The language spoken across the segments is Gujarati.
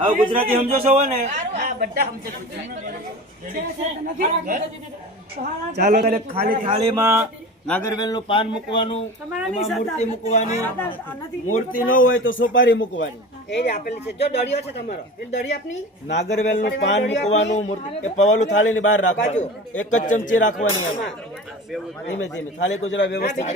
હવે ગુજરાતી સમજો છો ને? ચાલો તારે ખાલી થાળીમાં નાગરવેલ નું પાન મૂકવાનું, એમાં મૂર્તિ મૂકવાની, મૂર્તિ ન હોય તો સોપારી મૂકવાની. નાગરવેલ નું પાન મૂકવાનું, એ પવાલું થાળી ની બહાર રાખવાનું, એક જ ચમચી રાખવાની. ધીમે ધીમે થાળી ગુજરાત વ્યવસ્થિત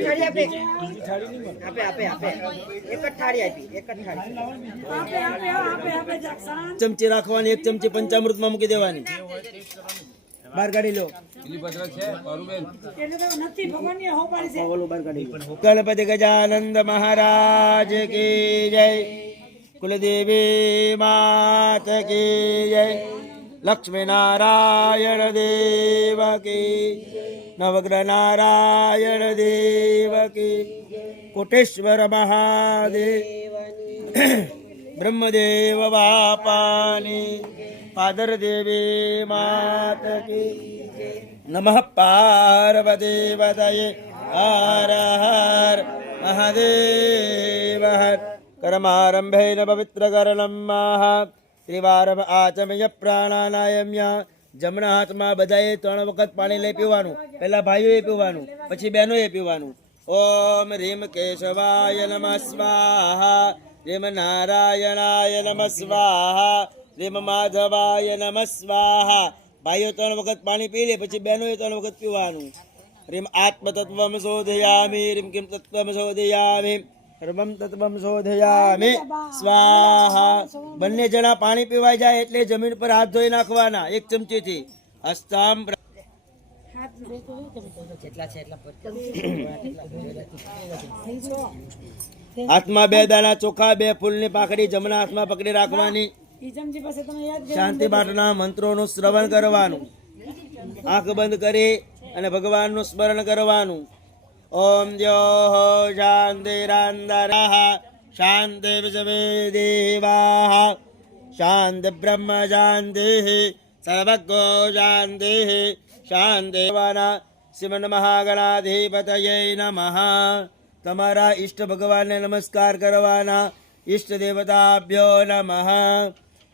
ચમચી રાખવાની, એક ચમચી પંચામૃત માં મૂકી દેવાની. બહાર કાઢી લો. ગણપતિ ગજાનંદ મહારાજ કી જય, કુલદેવી માત કી જય, લક્ષ્મી નારાયણ દેવ કી, નવગ્રહ નારાયણ દેવ કી, કોટેશ્વર મહાદેવ, બ્રહ્મદેવ બાપાની, પાદર દેવી માત કી. નમઃ પાર્વતી પતયે હર હર મહાદેવ હર. કર્મારંભેન પવિત્ર કરણમ મહા ત્રિવારમ આચમય પ્રાણાનાયમ્યા. જમણા હાથમાં બધાએ 3 વખત પાણી લઈ પીવાનું. પહેલા ભાઈઓએ પીવાનું, પછી બહેનોએ પીવાનું. ઓમ રીમ કેશવાય નમઃ સ્વાહા, રીમ નારાયણાય નમઃ સ્વાહા, રીમ માધવાય નમઃ સ્વાહા. ભાઈઓ 3 વખત પાણી પી લે, પછી બહેનોએ 3 વખત પીવાનું. રીમ આત્મતત્વમ શોધયામિ, રીમ કિમ તત્વમ શોધયામિ, સર્વમ તત્વમ શોધયામિ સ્વાહા. બંને જણા પાણી પીવાઈ જાય એટલે જમીન પર હાથ ધોઈ નાખવાના 1 ચમચીથી. હસ્તામ હાથમાં 2 દાણા ચોખા, 2 ફૂલની પાકડી જમણા હાથમાં પકડી રાખવાની. શાંતિ પાઠના મંત્રોનું શ્રવણ કરવાનું. આંખ બંધ કરી અને ભગવાનનું સ્મરણ કરવાનું. ઓમ દ્યોઃ શાંતિરાંતરઃ, શાંતિ વિશ્વે દેવાઃ, શાંતિ બ્રહ્મ શાંતિઃ, સર્વગો શાંતિઃ, શાંતિ. શ્રીમન મહાગણાધિપતયે નમઃ. તમારા ઈષ્ટ ભગવાનને નમસ્કાર કરવાના. ઈષ્ટ દેવતાભ્યો નમઃ.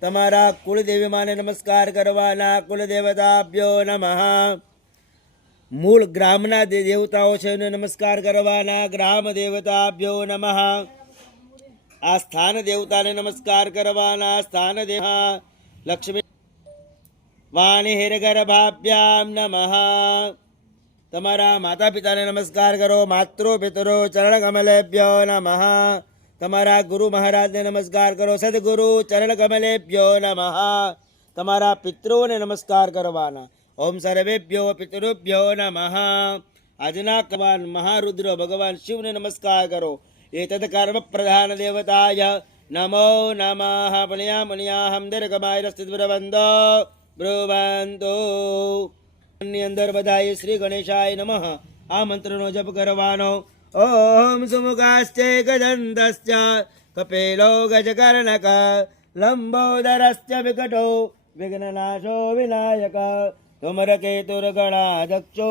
તમારા કુળદેવી માને નમસ્કાર કરવાના. કુલદેવતાભ્યો નમઃ. મૂળ ગ્રામના દેવતાઓ છે એને નમસ્કાર કરવાના. ગ્રામ દેવતાભ્યો નમઃ. આ સ્થાન દેવતાને નમસ્કાર કરવાના. સ્થાન દેવ લક્ષ્મી વાણી હિરગર્ભાભ્યામ નમઃ. તમારા માતા પિતાને નમસ્કાર કરો. માતૃ પિતરો ચરણ કમલેભ્યો નમઃ. તમારા ગુરુ મહારાજને નમસ્કાર કરો. સદગુરુ ચરણ કમલેભ્યો નમઃ. તમારા પિતૃઓને નમસ્કાર કરવાના. ઓમ સર્વેભ્યો પિતૃભ્યો નમઃ. આજના ભગવાન મહારુદ્ર ભગવાન શિવને નમસ્કાર કરો. એતદ કર્મ પ્રધાન દેવતાય નમો નમઃ. પુણ્યામુનિયાહમ દીર્ઘમાય સ્થિતવૃવંદો બ્રુવંતો. ની અંદર બધાએ શ્રી ગણેશાય નમઃ આ મંત્રનો જપ કરવાનો. ઓમ સુમુખાશ્ચે ગદંતશ્ચ કપિલો ગજકર્ણક લંબોદરશ્ચ વિકટો વિઘ્નનાશો વિનાયક તુમરકેતુર્ગણાધક્ષો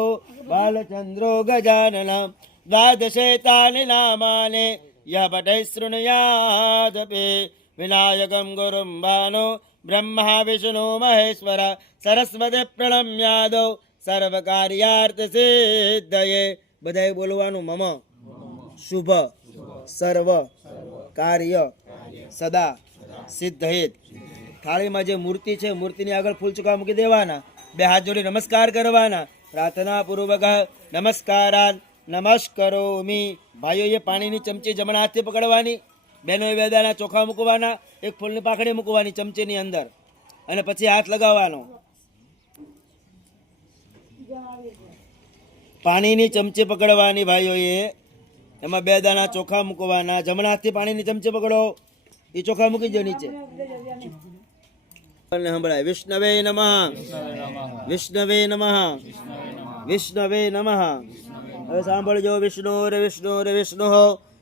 બાલચંદ્રો ગજાનન દ્વાદશેતાનિ નામાને યઃ પઠે શૃણુયાદપે વિનાયકં ગુરું ભાનો બ્રહ્મા વિષ્ણુ મહેશ્વર સરસ્વતી પ્રણમ્યાદો સર્વકાર્યાર્થ સિદ્ધયે. બધાએ બોલવાનું. મમ શુભ સર્વ કાર્ય સદા સિદ્ધયેત. થાળીમાં જે મૂર્તિ છે મૂર્તિની આગળ ફૂલ ચૂકા મૂકી દેવાના. 2 હાથ જોડી નમસ્કાર કરવાના. પ્રાર્થના પૂર્વક નમસ્કારાન નમસ્કરોમિ. ભાઈઓએ પાણીની ચમચી જમણા હાથથી પકડવાની. બહેનોએ 2 દાણા ચોખા મૂકવાના. 1 ફૂલની પાકડી મૂકવાની ચમચીની અંદર અને પછી હાથ લગાવવાનો. પાણીની ચમચી પકડવાની ભાઈઓએ, એમાં 2 દાણા ચોખા મૂકવાના. જમણા હાથથી પાણીની ચમચી પકડો, એ ચોખા મૂકી દો નીચે. સંભળાય. વિષ્ણવે નમઃ, વિષ્ણવે નમઃ, વિષ્ણવે નમઃ. હવે સાંભળજો. વિષ્ણુ રે વિષ્ણુ રે વિષ્ણુ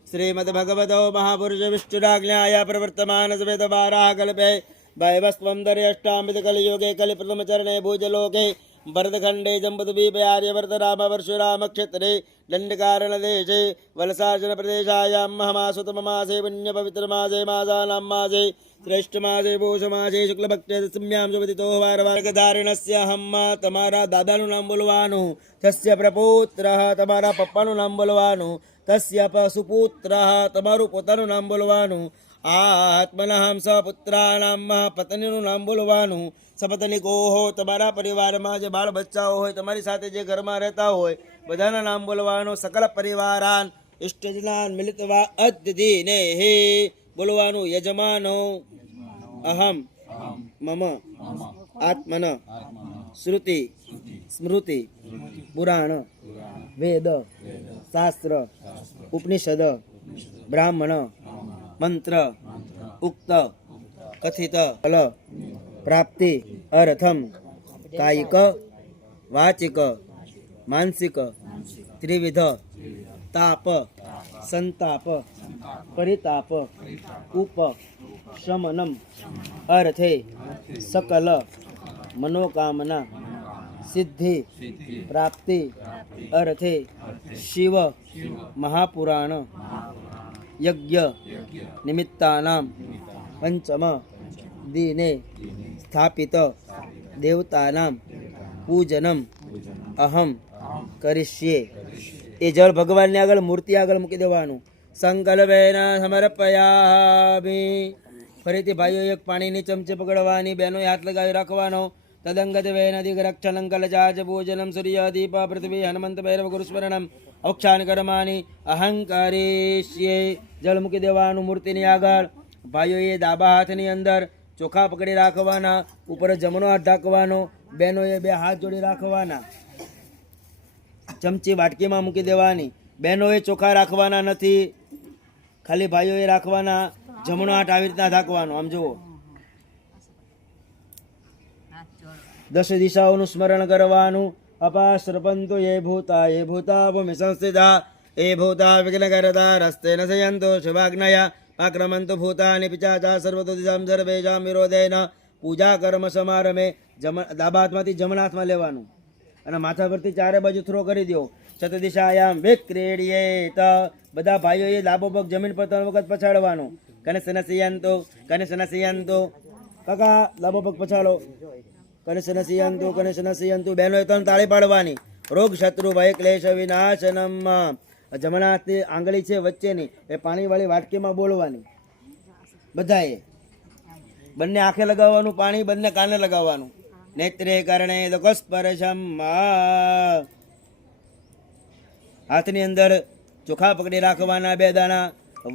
શ્રીમદ ભગવતો મહાપુરુષ વિષ્ણુરાજ્ઞાયા પ્રવર્તમાન સ્વેત 12 કલ્પે વૈવસ્વમ દર્યષ્ટામિત કલિયુગે કલિપ્રથમ ચરણે ભુજલોકે भरतखंडे जम्बुद्वीपे आर्यवर्त राम परशुराम क्षेत्रे दंडकारणदेशे वलसार्जन प्रदेशायां महमासुतममासे पुण्यपवित्रमासे मासानां मासे श्रेष्ठमासे पौषमासे शुक्लपक्षे दशम्यां शुभतिथो वारवारकधारिणस्य हम्मा तमारा दादाનું નામ બોલવાનું તસ્ય પ્રપુત્રઃ તમારા પપ્પાનું નામ બોલવાનું તસ્ય પશુપુત્રઃ તમારું પોતાનું નામ બોલવાનું આત્મનઃ સપુત્રાણામ પત્નીનું નામ બોલવાનું સપત્નિકો હો તમારા પરિવારમાં જે બાળ બચ્ચાઓ હોય તમારી સાથે જે ઘરમાં રહેતા હોય બધાના નામ બોલવાનું સકલ પરિવારાન ઇષ્ટજનાન મિલિતવા અદ્દિને હે બોલવાનું યજમાનો અહમ મમ આત્મન શ્રુતિ સ્મૃતિ પુરાણ વેદ શાસ્ત્ર ઉપનિષદ બ્રાહ્મણ મંત્ર ઉક્ત કથિત ફલ પ્રાપ્તિ અર્થમ કાયિક વાચિક માનસિક ત્રિવિધ તાપ સંતાપ પરિતાપ ઉપ શમનમ અર્થે સકલ મનોકામના સિદ્ધિ પ્રાપ્તિ અર્થે શિવ મહાપુરાણ યજ્ઞ નિમિત્તાનામ પંચમ દિને સ્થાપિત દેવતાનામ પૂજનમ અહમ કરીશ્યે. એ જળ ભગવાનની આગળ મૂર્તિ આગળ મૂકી દેવાનું. સંકલ્પેન સમર્પયામિ. ફરીથી ભાઈઓ એક પાણીની ચમચી પકડવાની, બહેનોએ હાથ લગાવી રાખવાનો. તદંગત વેન દિગરક્ષણં કલચાચ પૂજનમ સૂર્ય દીપ પૃથ્વી હનુમંત ભૈરવ ગુરુસ્મરણમ અવક્ષાન કર્માની અહંકારીશ્યે. જળ મૂકી દેવાનું મૂર્તિની આગળ. ભાઈઓએ ડાબા હાથની અંદર ચોખા પકડી રાખવાના, ઉપર જમણો હાથ ઢાંકવાનો, બહેનોએ બે હાથ જોડી રાખવાના. ચમચી વાટકીમાં મૂકી દેવાની. બહેનોએ ચોખા રાખવાના નથી, ખાલી ભાઈઓએ રાખવાના. જમણો હાથ આવી રીતના ઢાંકવાનો. આમ જુઓ, 10 દિશાઓનું સ્મરણ કરવાનું. અપાશ્રપંતુ યે ભૂતા ભૂમિ સંસ્થિતા એ ભૂતા વિઘ્નકરતા રસ્તે ન સયંતો શુભાગ્નયા આક્રમંતુ ભૂતાની પિચાચા સર્વતો દિશામ સર્વેષામ વિરોધેન. પૂજા કર્મ સમારંભે ડાબા હાથમાંથી જમણા હાથમાં લેવાનું અને માથા પરથી ચારે બાજુ થ્રો કરી દો. ચતુર્દિશાયામ વિક્રીડ્યેત. બધા ભાઈઓએ ડાબો પગ જમીન પર 3 વખત પછાડવાનો. કનેશનસિયંતો કાકા ડાબો પગ પછાડો. કનેશનસિયંતુ બહેનોએ 3 તાળી પાડવાની. રોગ શત્રુ ભય ક્લેશ વિનાશનમ. જમણા હાથની આંગળી છે વચ્ચેની, એ પાણીવાળી વાટકીમાં બોલવાની. બધાએ બંને આંખે લગાવવાનું પાણી, બંને કાને લગાવવાનું. નેત્રે કરણે દુઃખસ્પર્શમ. હાથની અંદર ચોખા પકડી રાખવાના 2 દાણા.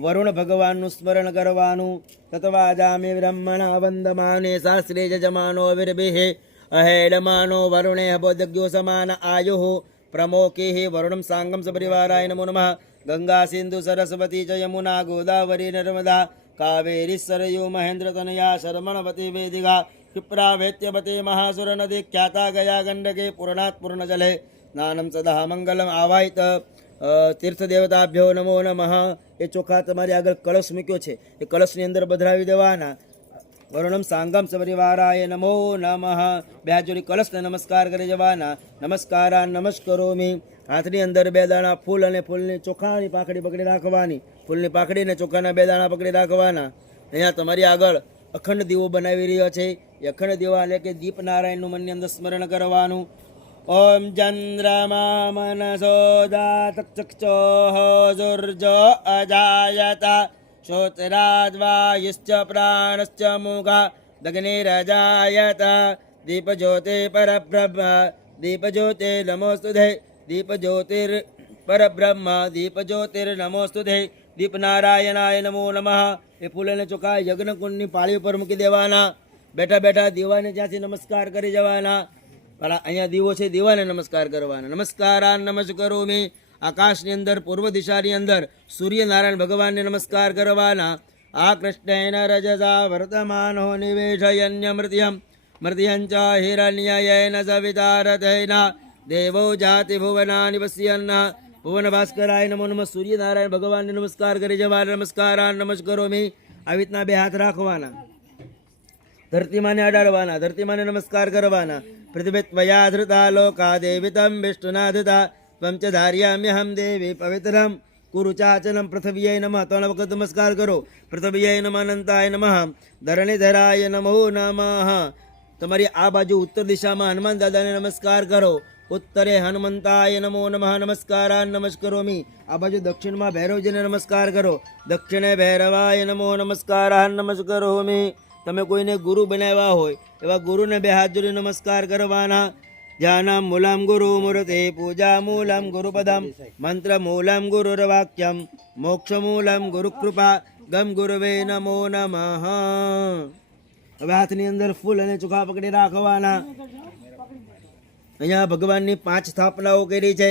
વરુણ ભગવાનનું સ્મરણ કરવાનું. તત્વાજામે બ્રહ્મણા વંદમાને શાસ્ત્રે જમાનો વિર્ભિહે અહેડમાનો વરુણે બોધગ્યો સમાન આયુઃ પ્રમોકેઃ વરુણમ સાંગમ સપરિવારાય નમો નમઃ. ગંગા સિંધુ સરસ્વતી ચ યમુના ગોદાવરી નર્મદા કાવેરી સરયુ મહેન્દ્ર તનયા શરમણવતી વેદિકા ક્ષિપ્રા વેત્યવતી મહાસુર નદી ખ્યાતા ગયા ગંડકે પૂર્ણાત પૂર્ણ જલે સ્નાનમ સદા મંગલમ. આવાહિત તીર્થ દેવતાભ્યો નમો નમઃ. એ ચોખા તમારી આગળ કળશ મૂક્યો છે, એ કળશની અંદર પધરાવી દેવાના. વરુણમ સાંગમ સપરિવારાય નમો નમઃ. 2 હાથ જોડી કળશને નમસ્કાર કરી જવાના. નમસ્કારા નમસ્કરોમિ. હાથની અંદર 2 દાણા ફૂલ અને ફૂલની ચોખાની પાંખડી પકડી રાખવાની. ફૂલની પાંખડીને ચોખાના 2 દાણા પકડી રાખવાના. અહીંયા તમારી આગળ અખંડ દીવો બનાવી રહ્યો છે. એ અખંડ દીવા એટલે કે દીપ નારાયણનું મનની અંદર સ્મરણ કરવાનું. ઓમ ચંદ્રમા મનસો જાતચક્ષોઃ સૂર્જ અજાયતા શ્રોત્રાદ્વાયુશ્ચ પ્રાણશ્ચ મુખા દગ્નિરજાયતા દીપજ્યોતિ પરબ્રહ્મ દીપજ્યોતિ નમોસ્તુતે દીપજ્યોતિર પરબ્રહ્મ દીપજ્યોતિર નમોસ્તુતે. દીપનારાયણાય નમો નમઃ. એ ફૂલને ચોખા યજ્ઞકુંડની પાળી ઉપર મૂકી દેવાના. બેઠા બેઠા દીવાને ત્યાંથી નમસ્કાર કરી જવાના. અહીંયા દીવો છે, દીવાને નમસ્કાર કરવાના. નમસ્કારાન નમસ્કરોમિ. આકાશની અંદર પૂર્વ દિશાની અંદર સૂર્યનારાયણ ભગવાનને નમસ્કાર કરવાના. આ કૃષ્ણેન રજસા વર્તમાનો નિવેશયન્ય મૃત્યમ મૃત્યં ચ હિરણ્યયેન સવિતારથેન દેવો જાતિ ભુવનાનિ પશ્યન્ન. ભુવન ભાસ્કરાય નમો નમઃ. સૂર્યનારાયણ ભગવાનને નમસ્કાર કરી જવાના. નમસ્કારાન નમસ્કરોમિ. આવી રીતના 2 હાથ રાખવાના. ધરતી માને અડાડવાના, ધરતી માને નમસ્કાર કરવાના. પૃથ્વી ત્વયા ધૃતા લોકા દેવી તમ વિષ્ણુના ધૃતા ત્વં ચ ધાર્યામ્યહમ દેવી પવિત્રમ કુરુ ચાચનમ. પૃથ્વીએ નમઃ 3 વખત નમસ્કાર કરો. પૃથ્વીએ નમઃ, અનંતાય નમઃ, ધરણીધરાય નમો નમઃ. તમારી આ બાજુ ઉત્તર દિશામાં હનુમાન દાદાને નમસ્કાર કરો. ઉત્તરે હનુમંતાય નમો નમઃ નમસ્કારાન નમસ્કરોમિ. આ બાજુ દક્ષિણમાં ભૈરવજીને નમસ્કાર કરો. દક્ષિણે ભૈરવાય નમો નમસ્કારાન નમસ્કરોમિ. તમે કોઈને ગુરુ બનાવ્યા હોય એવા ગુરુને 2 હાથ જોડી નમસ્કાર કરવાના. ધ્યાનમ મૂલમ ગુરુ મૂર્તે પૂજા મૂલમ ગુરુપદમ મંત્ર મૂલમ ગુરુર્વાક્યમ મોક્ષ મૂલમ ગુરુકૃપા ગમ ગુરુવે નમો નમઃ. હવે હાથની અંદર ફૂલ અને ચોખા પકડી રાખવાના. અહીંયા ભગવાનની 5 સ્થાપનાઓ કરી છે.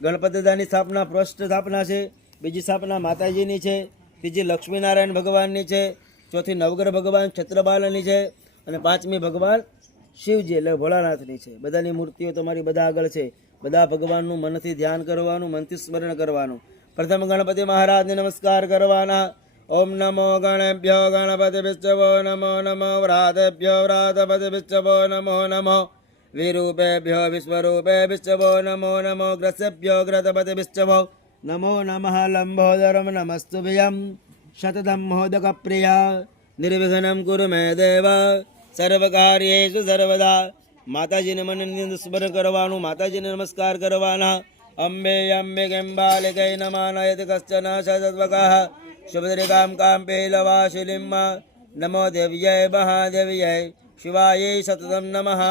ગણપતિ દાદાની સ્થાપના પૃષ્ઠ સ્થાપના છે, બીજી સ્થાપના માતાજીની છે, ત્રીજી લક્ષ્મીનારાયણ ભગવાનની છે, ચોથી નવગ્રહ ભગવાન છત્રબાલની છે અને 5મી ભગવાન શિવજી એટલે ભોળાનાથની છે. બધાની મૂર્તિઓ તમારી બધા આગળ છે. બધા ભગવાનનું મનથી ધ્યાન કરવાનું, મનથી સ્મરણ કરવાનું. પ્રથમ ગણપતિ મહારાજને નમસ્કાર કરવાના. ઓમ નમો ગણેભ્યો ગણપતિભ્યો નમો નમો વ્રાતેભ્યો વ્રાતપતિભ્યો નમો નમો વિરૂપેભ્યો વિશ્વરૂપેભ્યો નમો નમો ગ્રસેભ્યો ગ્રતપતિભ્યો નમો નમઃ લંબોદરમ નમસ્તુભ્યં શતદમ મોદક પ્રિયા નિર્વિઘ્નમ કુરુ મે દેવ સર્વકાર્યેષુ સર્વદા. માતાજીને મનની અંદર સ્મરણ કરવાનું, માતાજીને નમસ્કાર કરવાના. અંબે અંબે ગેમ્બાલિકૈ નમાનયત કશ્ચન સદવકઃ શુભદ્રિકામ કામ પેલવાશિલિમ નમો દેવ્યૈ મહાદેવ્યૈ શિવાય સતતમ નમઃ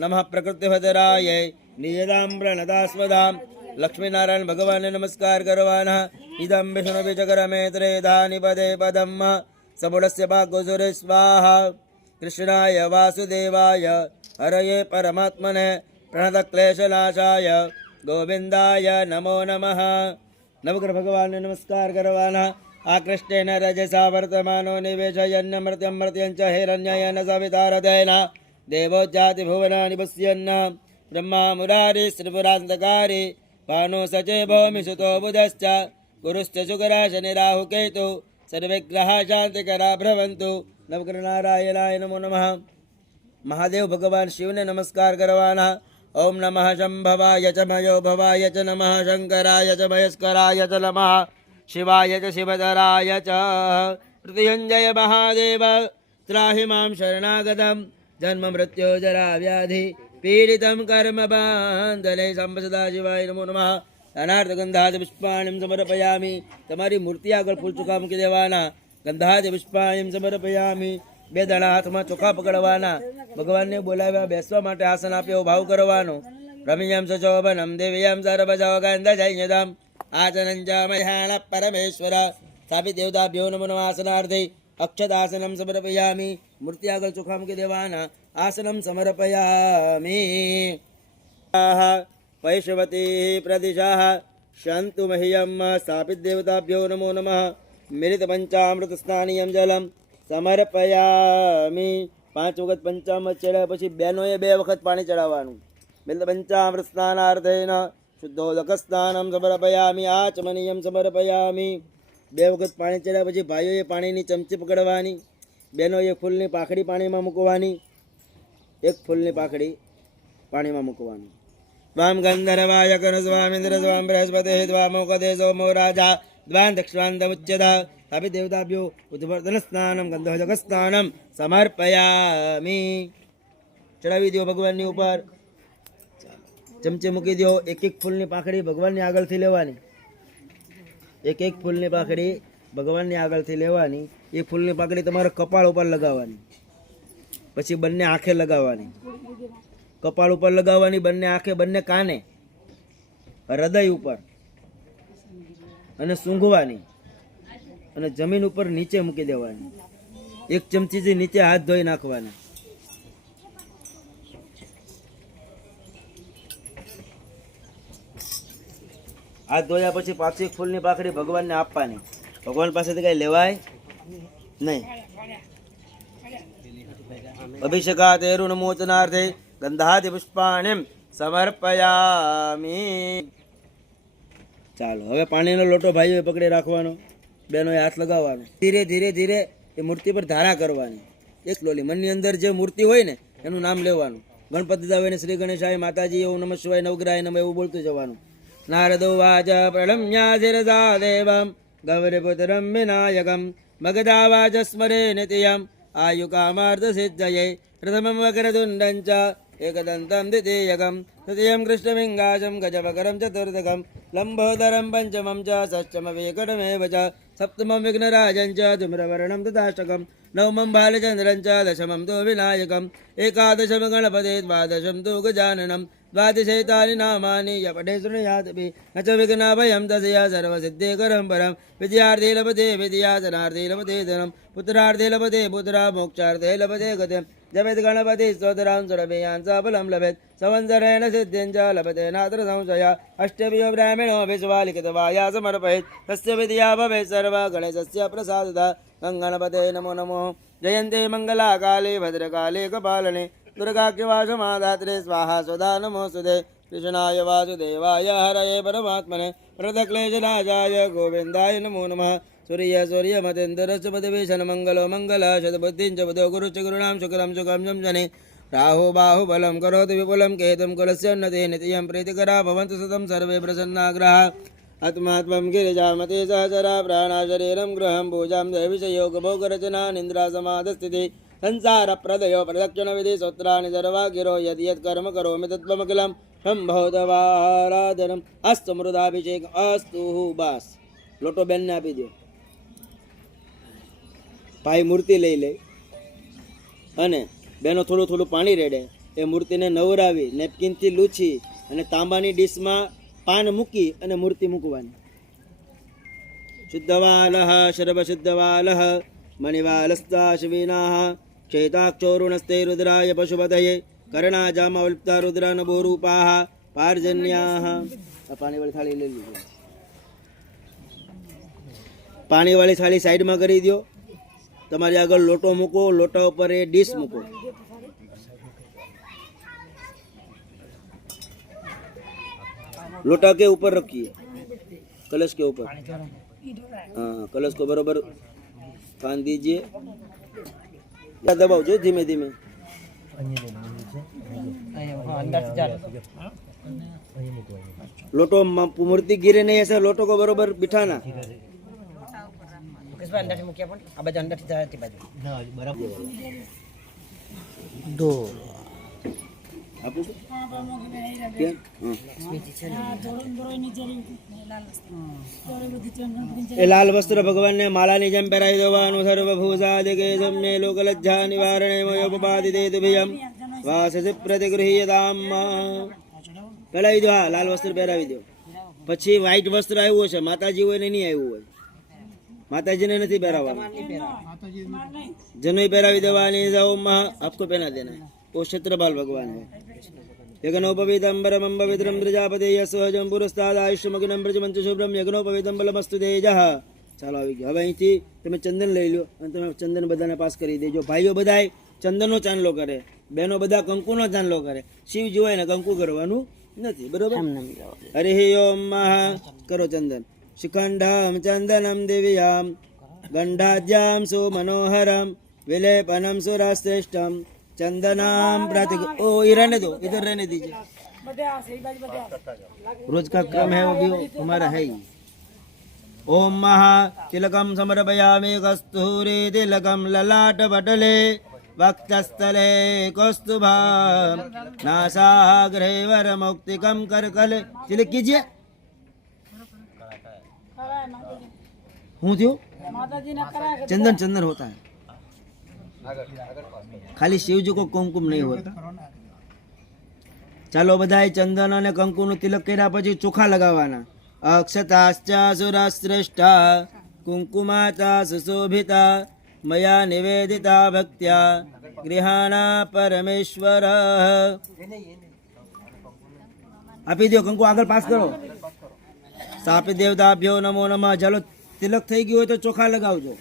નમઃ પ્રકૃતિભદ્રાય નિયદામ પ્રણદાસ્મદામ. લક્ષ્મીનારાયણ ભગવાનને નમસ્કાર કરવાના. ઇદમ વિષ્ણુ વિચકરમે ત્રેધાનિ પદે પદમ સમૂળસ્ય ભાગોસુરે સ્વાહા. કૃષ્ણાય વાસુદેવાય હરયે પરમાત્મને પ્રણત ક્લેશનાશાય ગોવિંદાય નમો નમઃ. નવગ્રહ ભગવાનને નમસ્કાર કરવાના. આ કૃષ્ણેન રજસા વર્તમાનો નિવેશયન્નમૃત્યમ મૃત્યં ચ હિરણ્યયન સવિતારદેન દેવો જાતિ ભુવનાનિ પશ્યન્ન બ્રહ્મા મુરારી શ્રીપુરાંતકારી ભાનો સચે ભૌમિ સુતો બુધશ્ચ ગુરુશ્ચ શુકરા શનિ રાહુ કેતુ સર્વગ્રહા શાંતિકરા ભ્રવંતુ. નવગ્રહ નારાયણાય નમો નમઃ. મહાદેવ ભગવાન શિવને નમસ્કાર કરવાના. ઓમ નમઃ શંભવાય ચ મયો ભવાય ચ નમઃ શંકરાય ચ મહેશ્કરાય ચ નમઃ શિવાય ચ શિવધરાય ચ. મૃત્યુંજય મહાદેવ ત્રાહિ મામ શરણાગતમ જન્મ મૃત્યુ જરા વ્યાધિ પીડિતમ કર્મ બંધને. સાંબ સદા શિવાય નમો નમઃ. અનાર્થ ગંધાદ પુષ્પાણિમ સમર્પયામિ. તમારી મૂર્તિ આગળ ફૂલ ચોખા મૂકી દેવાના. ગંધાદ પુષ્પાણિમ સમર્પયામિ. 2 દાણા હાથમાં ચોખા પકડવાના. ભગવાનને બોલાવ્યા, બેસવા માટે આસન આપ્યો, ભાવ કરવાનો. રમ્યમ સશોભનમ દેવ્યમ સર્વજોગંધજયદમ આચનંજામયાન પરમેશ્વર. સ્થાપિત દેવતાભ્યો નમો નમઃ. આસનાર્થે અક્ષતાસનમ સમર્પયામિ. મૂર્તિ આગળ ચોખા મૂકી દેવાના. આસનમ સમર્પયામિ. વૈશ્વતી પ્રદિશાઃ શાંતુ મહ્યમ. સ્થાપિત દેવતાભ્યો નમો નમઃ. મિલિત પંચામૃત સ્નાનીયમ જલમ સમર્પયામિ. 5 વખત પંચામૃત ચડ્યા પછી બહેનોએ 2 વખત પાણી ચડાવવાનું. મિલિત પંચામૃત સ્નાનાર્થેન શુદ્ધોદક સ્નાનમ સમર્પયામિ. આચમનીયમ સમર્પયામિ. 2 વખત પાણી ચડ્યા પછી ભાઈઓએ પાણીની ચમચી પકડવાની. બહેનોએ ફૂલની પાખડી પાણીમાં મૂકવાની. 1 ફૂલની પાખડી પાણીમાં મૂકવાની. દ્વામ ગંધર્વાય કર સ્વામિન્દ્ર સ્વામ બૃહસ્પતિ દ્વામોકદે સોમો રાજા દ્વાન દક્ષિણાંતમુચ્યતા. સ્થાપિત દેવતાભ્યો ઉદ્વર્તન સ્નાનમ ગંધોદક સ્નાનમ સમર્પયામિ. ચડાવી દો ભગવાનની ઉપર. ચમચે મૂકી દો. 1 ફૂલની પાખડી ભગવાનની આગળથી લેવાની. 1 ફૂલની પાખડી ભગવાનની આગળથી લેવાની. એ ફૂલની પાકડી તમારે કપાળ ઉપર લગાવવાની, પછી બંને આંખે લગાવવાની. કપાળ ઉપર લગાવવાની, બંને આંખે, બંને કાને, હૃદય ઉપર, અને સૂંઘવાની, અને જમીન ઉપર નીચે મૂકી દેવાની. એક ચમચીથી નીચે હાથ ધોઈ નાખવાના. હાથ ધોયા પછી પાછી ફૂલની પાખડી ભગવાનને આપવાની. ભગવાન પાસેથી કઈ લેવાય નહીં. અભિષેકાત એરુણમોચનાર્થે ગંધાદિ પુષ્પાણિમ સમર્પયામિ. ચાલો, હવે પાણીનો લોટો ભાઈઓએ પકડી રાખવાનો, બહેનોએ હાથ લગાવવાનો. ધીરે ધીરે ધીરે એ મૂર્તિ પર ધારા કરવાની. એકલો મનની અંદર જે મૂર્તિ હોય ને એનું નામ લેવાનું. ગણપતિ દાવે ને શ્રી ગણેશાય માતાજી ઓમ નમઃ શિવાય નવગ્રહાય નમઃ એવું બોલતું જવાનું. નારદો વાચ પ્રણમ્યા શિરસા દેવમ ગૌરીપુત્રમ વિનાયકમ મગધા વાચ સ્મરે નિત્યમ આયુકામાર્થ સિદ્ધયે પ્રથમમ વક્રતુંડં ચ એકદંતમ દ્વિતીયકમ તૃતીયમ કૃષ્ણમિંગાશમ ગજવકરમ ચતુર્થકમ લંબોદરમ પંચમમ ચ ષષ્ઠમ વેંકટમેવ ચ સપ્તમમ વિઘ્નરાજં ચ ધૂમ્રવર્ણમ તથાષ્ટકમ નવમમ બાલચંદ્રં ચ દશમમ તો વિનાયકમ એકાદશમ ગણપતે દ્વાદશમ તો ગજાનનમ દ્વાદશૈતાनि નામાनि યપઠે શૃણુયાદપि ન ચ વિઘ્નાભયં તસ્યા સર્વસિદ્ધિકરં પરમ વિદ્યાર્થે લભતે વિદ્યા ધનાર્થે લભતે ધનમ પુત્રાર્થે લભતે પુત્રા મોક્ષાર્થે લભતે ગતિમ જપેત ગણપતિ સ્તોત્રાં સુરભિયાન સફલમ લભેત સંવત્સરેણ સિદ્ધિં ચ લભતે નાત્ર સંશય અષ્ટભ્યો બ્રાહ્મણો વિશ્વાલિખિતવાયા સમર્પયેત તસ્ય વિદ્યા ભવેત સર્વ ગણેશસ્ય પ્રસાદતા ગંગણપતે નમો નમો જયંતે મંગલા કાલે ભદ્રકાલે કપાલને दुर्गाख्यवासमाधात्रे स्वाहा स्वधा नमोस्तुते कृष्णाय वासुदेवाय हरये परमात्मने प्रदक्लेशनाशाय गोविन्दाय नमो नमः सूर्यमतेन्द्रस्य पदवेशन मङ्गलो मङ्गला शतबुद्धिं च बुधो गुरुश्च गुरुणां शुक्रं सुखं शंसने राहो बाहुबलं करोति विपुलं केतुं कुलस्योन्नते नित्यं प्रीतिकरा भवन्तु सतं सर्वे प्रसन्नाग्रहा आत्मात्मं गिरिजामते सहचरा प्राणाशरीरं गृहं पूजां दैविषयोगभोगरचना निन्द्रासमाधस्थितिः संसार प्रदयो प्रदक्षिण विधि सूत्राणि सर्वा गिरो यद यद कर्म करोमि तत्त्वमखिलं शंभोदवाराधनम अस्तु मृदाभिषेक अस्तु बस लोटो बेन ने આપી દો. ભાઈ મૂર્તિ લઈ લે અને બેનો થોડું થોડું પાણી રેડે એ મૂર્તિને નવરાવી નેપકિનથી લૂછી અને તાંબાની ડીશમાં પાન મૂકી અને મૂર્તિ મૂકવાની. શુદ્ધવાલઃ સર્વશુદ્ધવાલઃ મણિવાલસ્તાશ્વિનાઃ ચૈતાક્ષોરુણસ્તે રુદ્રાય પશુપતયે કર્ણાજામવલ્પ્તા રુદ્રનભોરૂપાઃ પાર્જન્યાઃ. પાણીવાળી થાળી લઈ લીધી. પાણીવાળી થાળી સાઈડમાં કરી દો. તમારી આગળ લોટો મૂકો, લોટા ઉપર એ ડીશ મૂકો. लोटा के ऊपर रखिए, कलश के ऊपर. हाँ, कलश को बराबर फान दीजिए. दबाओ जो धीमे धीमे. लोटो मूर्ति गिरे नहीं, ऐसा लोटो को बराबर बिठाना. अंदर से मुकिया पण अब अंदर से जाती बाजू बराबर दो आपको क्या એ લાલ વસ્ત્ર ભગવાનને માળાની જેમ પહેરાવી દેવાનું. સર્વભૂષાદિકે સમ્ય લોકલજ્જા નિવારણે મયોપપાદિ દેતુભ્યમ વાસસે પ્રતિગૃહ્યતામ. પહેરાવી દો. હા, લાલ વસ્ત્ર પહેરાવી દો. પછી વ્હાઈટ વસ્ત્ર આવ્યું છે, માતાજી હોય ને નહીં આવ્યું હોય, माताजी ने नहीं पहरावा, जनोई पहरावी देवानी. आपको पहना देना है. वो क्षत्रपाल भगवान है. यज्ञोपवीतम परमं पवित्रं प्रजापते यस्वजं पुरस्ताद आयुष्यमग्नं ब्रजमंच शुभ्रम यज्ञोपवीतम बलमस्तु तेजः. ચાલો આવી ગયો. હવે અહીંથી તમે ચંદન લઈ લો અને તમે ચંદન બધાને પાસ કરી દેજો. ભાઈઓ બધાય ચંદનનો ચાંદલો કરે, બહેનો બધા કંકુનો ચાંદલો કરે. શિવજી હોય ને કંકુ કરવાનું નથી, બરોબર? હરિ ઓમ મહા કરો ચંદન. शिखंडम चंदनम दिव्याम गंधाद्याम सुमनोहरम विलेपनम सुराश्रेष्ठम चंदनाम प्रातिक. ओ ये रहने दो, इधर रहने दीजिए. रोज का क्रम है वो भी हमारा है ही. ओम महा तिलकम समर्पयामि कस्तूरी तिलकम ललाट पटले वक्षस्थले कौस्तुभा नासाग्रे वरमुक्तिकम करकले. तिलक कीजिए. हूँ थी चंदन चंदन होता है, खाली शिव जी को कुमकुम नहीं होता. ચાલો બધાય ચંદન અને કંકુનું તિલક કર્યા પછી ચોખા લગાવવાના. અક્ષતાશ્ચા સુરાશ્રેષ્ઠા કુંકુમાચા સુશોભિતા મયા નિવેદિતા ભક્ત્યા ગૃહાણા પરમેશ્વર. આપી દો કંકુ, આગળ પાસ કરો. સાપી દેવતાભ્યો નમો નમઃ. ચાલો તિલક થઈ ગયું હોય તો ચોખા લગાવજો.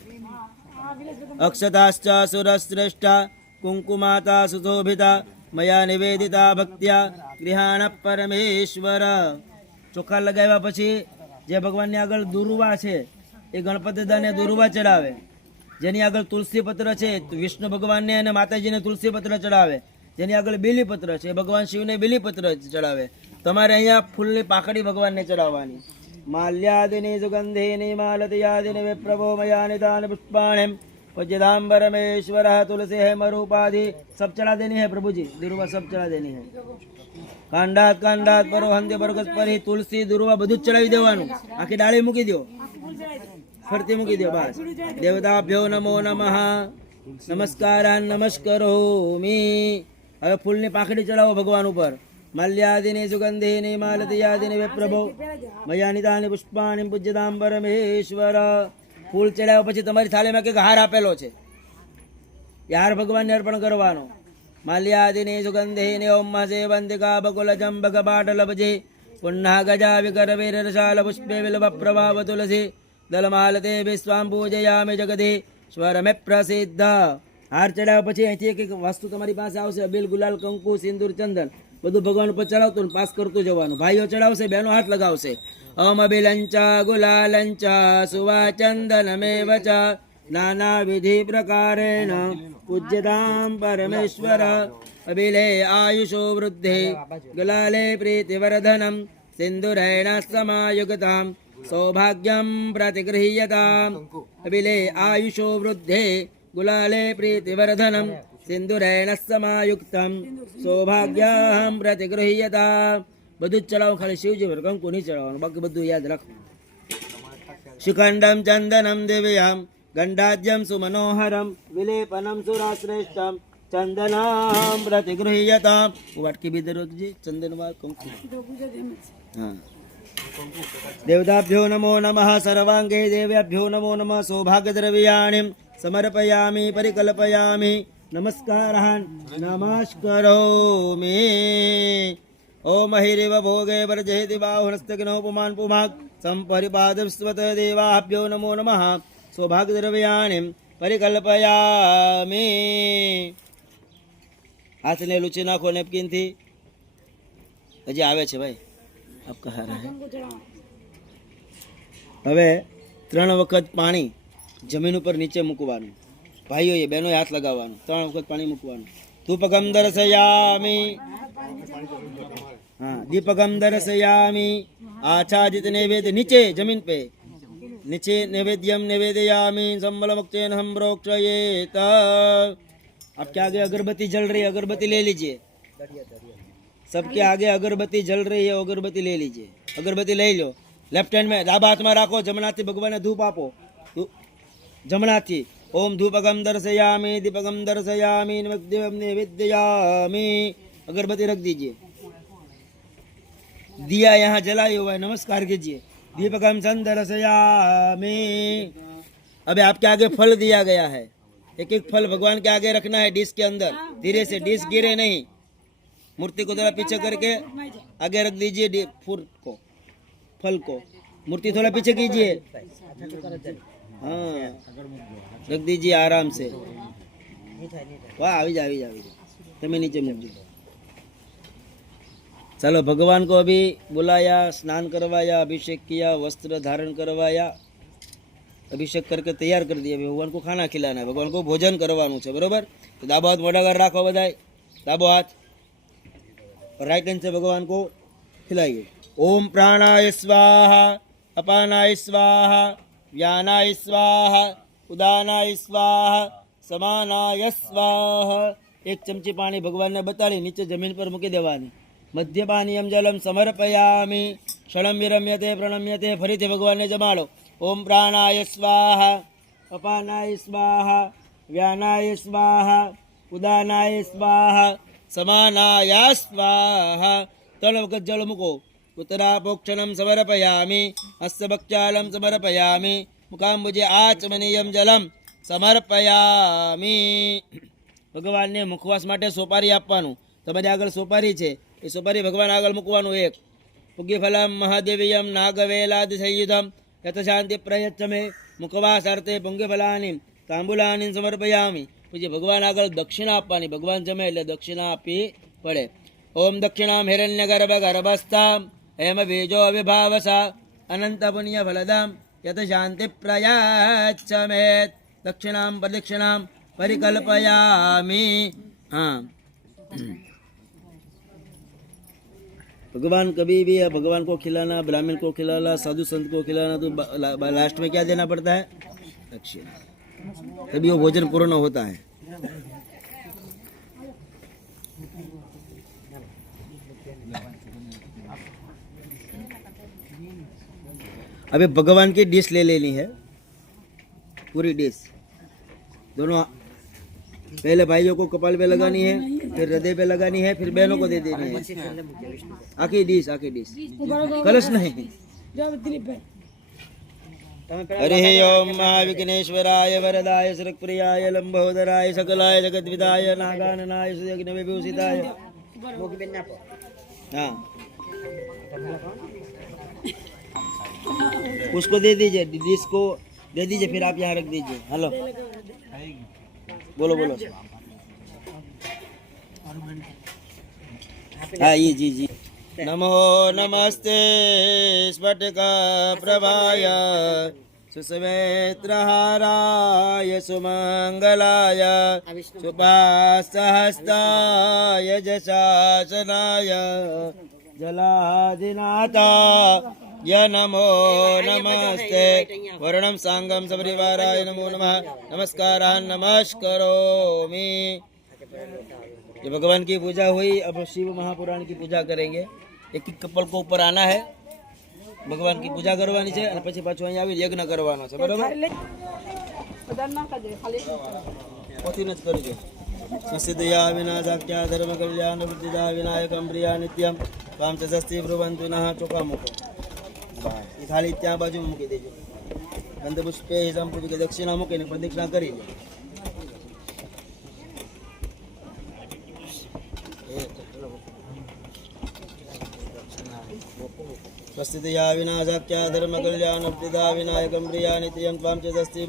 અક્ષતાશ્ચા સુરશ્રેષ્ઠા કુંકુમાતા સુશોભિતા મયા નિવેદિતા ભક્ત્યા ગૃહાણ પરમેશ્વર. ચોખા લગાવ્યા પછી જે ભગવાનની આગળ દુર્વા છે એ ગણપતિ દાને દુર્વા ચડાવે. જેની આગળ તુલસી પત્ર છે વિષ્ણુ ભગવાનને અને માતાજીને તુલસી પત્ર ચડાવે, જેની આગળ બીલી પત્ર છે ભગવાન શિવને બીલી પત્ર ચડાવે. તમારે અહીંયા ફૂલની પાકડી ભગવાનને ચડાવવાની. માલ્યાદિની સુગંધિની માલતિયાદિની વિપ્રભો મયાનિ દાન પુષ્પાણિ पूज्यदाम्बरमेश्वर तुलसी है मरूपाधि सब चढ़ा देनी है प्रभु जी, दुर्वा सब चढ़ा देनी है. कांडात कांडात परो हंते बरगस पर ही तुलसी दुर्वा બધું જ ચડાવી દેવાનું. આખી ડાળી મૂકી દો, ફરતી મૂકી દો. બસ દેવતાભ્યો નમો નમઃ નમસ્કારાન નમસ્કરોમી. હવે ફૂલની પાંખડી ચડાવો ભગવાન ઉપર. માલ્યાદિની સુગંધિની માલતિયાદિની વિપ્રભો મયાનિતાની પુષ્પાણિ પૂજ્યદામ્બરમેશ્વર. ફૂલ ચડાવ્યા પછી તમારી થાળીમાં કંઈક હાર આપેલો છે, એ હાર ભગવાનને અર્પણ કરવાનો. માલ્યાદિની સુગંધિની ઓમ સેવંતિકા બકુલ ચંબક પાટલભજે પુન્ના ગજા વિકર વીરશાલ પુષ્પે વિલભ પ્રભાવ તુલસી દલમાલતે વિશ્વામ પૂજયામિ જગદી સ્વરમે પ્રસિદ્ધ. હાર ચડાવ્યા પછી અહીંથી એક એક વસ્તુ તમારી પાસે આવશે, અબીલ ગુલાલ કંકુ સિંદૂર ચંદન બધું ભગવાન ઉપર ચડાવતું પાસ કરતું જવાનું. ભાઈઓ ચડાવશે, બહેનો હાથ લગાવશે. અમબિલંચા ગુલાલંચા સુવાચંદનમેવ ચ નાના વિધિ પ્રકારેણ પૂજ્યતામ પરમેશ્વર. અબિલે આયુષો વૃદ્ધિ ગુલાલે પ્રીતિવર્ધનમ સિંદુરેણ સમાયુક્તામ સૌભાગ્યમ પ્રતિગૃહ્યતામ. અબિલે આયુષો વૃદ્ધિ ગુલાલે પ્રીતિવર્ધનમ સિંદુરેણ સમાયુક્તમ સૌભાગ્યમ પ્રતિગૃહ્યતામ. બધું જ ચડાવો, ખાલી શિવજી પર કંકુ નહીં ચડાવવાનું, બાકી બધું યાદ રાખવું. શિખંડમ ચંદનમ દિવ્યમ ગંડાજ્યમ સુમનોહરમ વિલેપનમ સુરાશ્રેષ્ઠમ ચંદનામ પ્રતિગૃહ્યતામ. વાટકી બી દરરોજ ચંદનમાં કંકુ. હા. દેવતાભ્યો નમો નમઃ સર્વાંગે દેવ્યાભ્યો નમો નમઃ સૌભાગ્યદ્રવ્યાણિ સમર્પયામિ પરિકલ્પયામિ નમસ્કારાન નમસ્કરોમિ. ओम हिरिव भोगे वर्जयति बाहुनस्तग्नो पुमान् पुमाक् सम्परिपादस्वत देवाभ्यो नमो नमः सौभाग्यद्रव्याणि परिकल्पयामि. हाथने लूची नाखो नेपकिन थी. हजी आवे छे भाई, आप कहा रहे. હવે 3 વખત પાણી જમીન ઉપર નીચે મૂકવાનું. ભાઈઓએ બહેનોએ હાથ લગાવવાનું. 3 વખત પાણી મૂકવાનું. ધૂપગમ દર્શયામિ. हाँ, दीपकम दर्शयामि. आच्छादित नैवेद्य नीचे जमीन पे, नीचे नैवेद्यम निवेदयामि संबलमुक्तेन हम प्रोक्षयेत. आपके आगे अगरबत्ती जल रही है, अगरबत्ती ले लीजिए. सबके आगे अगरबत्ती जल रही है, अगरबत्ती ले लीजिए. अगरबत्ती ले लो. लेफ्ट हैंड में डाबा हाथ में राखो. जमना थी भगवान ने धूप आपो. जमना थी ओम धूपकम दर्शयामि दीपकम दर्शयामि निवेदयामि. अगरबत्ती रख दीजिए. दिया यहाँ जलाए हुआ है, नमस्कार कीजिए. दीपकम संदर्शयामि. अभी आपके आगे फल दिया गया है, एक एक फल भगवान के आगे रखना है डिश के अंदर. धीरे से, डिश गिरे नहीं. मूर्ति को थोड़ा पीछे करके आगे रख दीजिए फूल को, फल को. मूर्ति थोड़ा पीछे कीजिए. हाँ, रख दीजिए आराम से. वाह, આવી जा તમે नीचे મૂક दो. चलो, भगवान को अभी बुलाया, स्नान करवाया, अभिषेक किया, वस्त्र धारण करवाया, अभिषेक करके तैयार कर दिया. भगवान को खाना खिलाना है, भगवान को भोजन करवाનું છે. बरोबर. तो दाबो हाथ मोटा कर राखो बधाई. दाबो हाथ और राइट हैंड से भगवान को खिलाइए. ओम प्राणाय स्वाहा अपानाय स्वाहा व्यानाय स्वाहा उदानाय स्वाहा समानाय स्वाहा. एक चमची पानी भगवान ने बताड़ी नीचे जमीन पर मूकी देवानी. मध्यपानीयम जलम समर्पयामि. क्षणम विरम्यते प्रणम्यते. फरीथी भगवान ने जमाड़ो. ओम प्राणाय स्वाहा अपानाय स्वाहा व्यानाय स्वाहा उदानाय स्वाहा समानाय स्वाहा. 3 वखत जल मूको. उत्तरापोक्षणम समर्पयामि. हस्तभक्षालम समर्पयामि. मुखाम्बुजे आचमनीयम जलम समर्पयामि. भगवान ने मुखवास माटे सोपारी आपवानुं. तमारी आगळ सोपारी छे, એ સોપારી ભગવાન આગળ મૂકવાનું. એક પુગ્યફલમ મહાદેવીયમ નાગવેલાદિસંયુધમ યતશાંતિ પ્રયચ્છમે મુખવાસાર્થે પુંગફલાની તાંબુલાની સમર્પયામિ. પછી ભગવાન આગળ દક્ષિણા આપવાની. ભગવાન જમે એટલે દક્ષિણા આપવી પડે. ઓમ દક્ષિણામ હિરણ્ય ગર્ભ ગર્ભસ્થામ હેમ બીજો અવિભાવસા અનંત પુણ્ય ફલદામ યતશાંતિ પ્રયચ્છમેત. दक्षिणां प्रदक्षिणां परिकल्पयामि। हाँ, भगवान कभी भी भगवान को खिलाना, ब्राह्मण को खिलाना, साधु संत को खिलाना, तो लास्ट में क्या देना पड़ता है? दक्षिणा। तभी वो भोजन पूर्ण होता है। अभी भगवान की डिश ले लेनी है, पूरी डिश। दोनों पहले भाइयों को कपाल पे लगानी है, फिर हृदय पे लगानी है, फिर बहनों को दे देनी है। आखी डिश कलश नहीं। हरि ओम महाविघ्नेश्वराय वरदाय श्रीप्रियाय लंबोदराय सकलाय जगद्विदाय नागाननाय सुयज्ञ विभूषिताय। हाँ, उसको दे दीजिए, डिश को दे दीजिए, फिर आप यहाँ रख दीजिए। हेलो, बोलो बोलो। हाँ, ये जी। नमो नमस्ते स्फटिका प्रभाय सुश्वेत्रहाराय सुमंगलाय सुपासहस्ताय जशासनाय जलाधिनाथाय नमो नमस्ते वर्णम सांगम सपरिवाराय नमो नमः नमस्कारान् नमस्करोमि। ये भगवान की पूजा हुई। अब शिव महापुराण की पूजा करेंगे। एक कपल को ऊपर आना है, भगवान की पूजा करवानी है और પછી પાછું અહીંયા આવી યજ્ઞ કરવાનો છે, બરોબર? પોતીને જ કરજો। સંસિદ્ધયા વિનાશાખ્યા ધર્મ કલ્યાણ વૃદ્ધિદા વિનાયકમ પ્રિયા નિત્યમ કામ ચ સસ્તી બ્રુવંતુ નઃ ચોકા મૂકો। એ ખાલી ત્યાં બાજુ મૂકી દેજો। ગંધ પુષ્પે સંપૂર્ણ કે દક્ષિણા મૂકીને પ્રદક્ષિણા કરી લે। स्वस्तिया विनाशाख्या धर्म कल्याण वृद्धिदा विनायकम प्रिया नित्यं त्वां च दस्ति।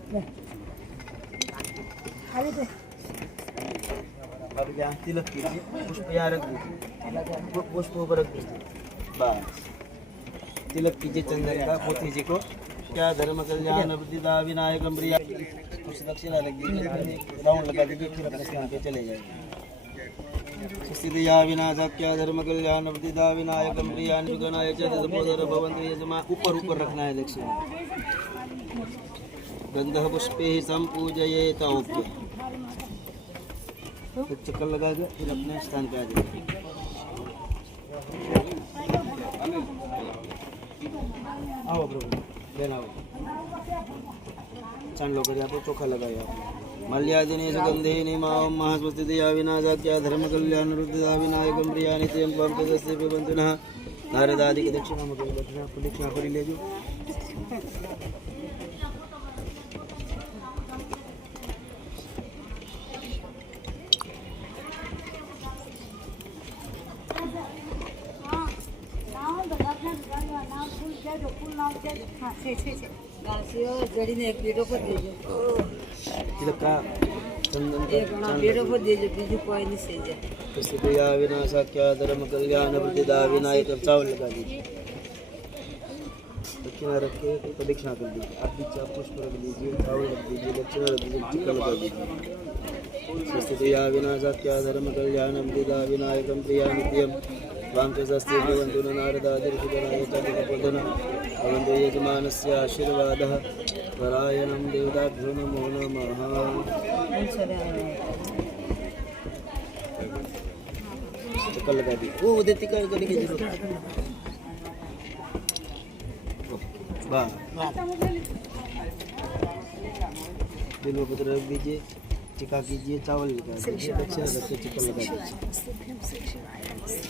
अब यहाँ तिलक कीजिए, पुष्प यहाँ रख दीजिए, पुष्प ऊपर रख दीजिए, बस तिलक कीजिए चंदन का पोथी जी को। क्या धर्म कल्याण वृद्धिदा विनायकम प्रिया। कुछ दक्षिणा रख दीजिए, राउंड लगा दीजिए, फिर अपने स्थान पे चले जाएंगे। स्थितिया विनाशाख्या धर्म कल्याण वृद्धिदा विनायकम प्रिया निगणाय च तदपोदर भवन्तु यजमा। ऊपर रखना है दक्षिणा। गंधः पुष्पे संपूजयेत। ओके, फिर चक्कर लगा के फिर अपने स्थान पे आ जाइए। आओ प्रभु, लेना आओ। चांद लोग आपको चोखा लगाया मल्यादिने सुगंधे निमाओ महास्वस्तिया विनाशाख्या धर्म कल्याण वृद्धिदा विनायकम प्रिया नित्यं त्वां च दस्ति पिबन्तु नः। नारदादि की दक्षिणा में दक्षिणा कर लेजो। विनाशाख्या धर्म कल्याण वृद्धिदा विनायकम। चावल लगा दीजिए, दक्षिणा रख के प्रदक्षिणा कर दीजिए। आप बीच आप पुष्प रख दीजिए, चावल रख दीजिए, दक्षिणा रख दीजिए, टीका लगा दीजिए। स्वस्तिया विनाशाख्या धर्म कल्याण वृद्धिदा विनायकम प्रिया नित्यं त्वां च दस्ति पिबन्तु नः। नारदादि ऋषिगणाय च तदपोदन भवन्तु यजमानस्य आशीर्वादः। परायणं देवताभ्यो नमो नमः। चक्कर लगा दी। वो उधर टिका करने की जरूरत है। वाह, बिल्वपत्र रख दीजिए, टिका कीजिए, चावल लगा दीजिए, दक्षिणा रख के चक्कर लगा दीजिए।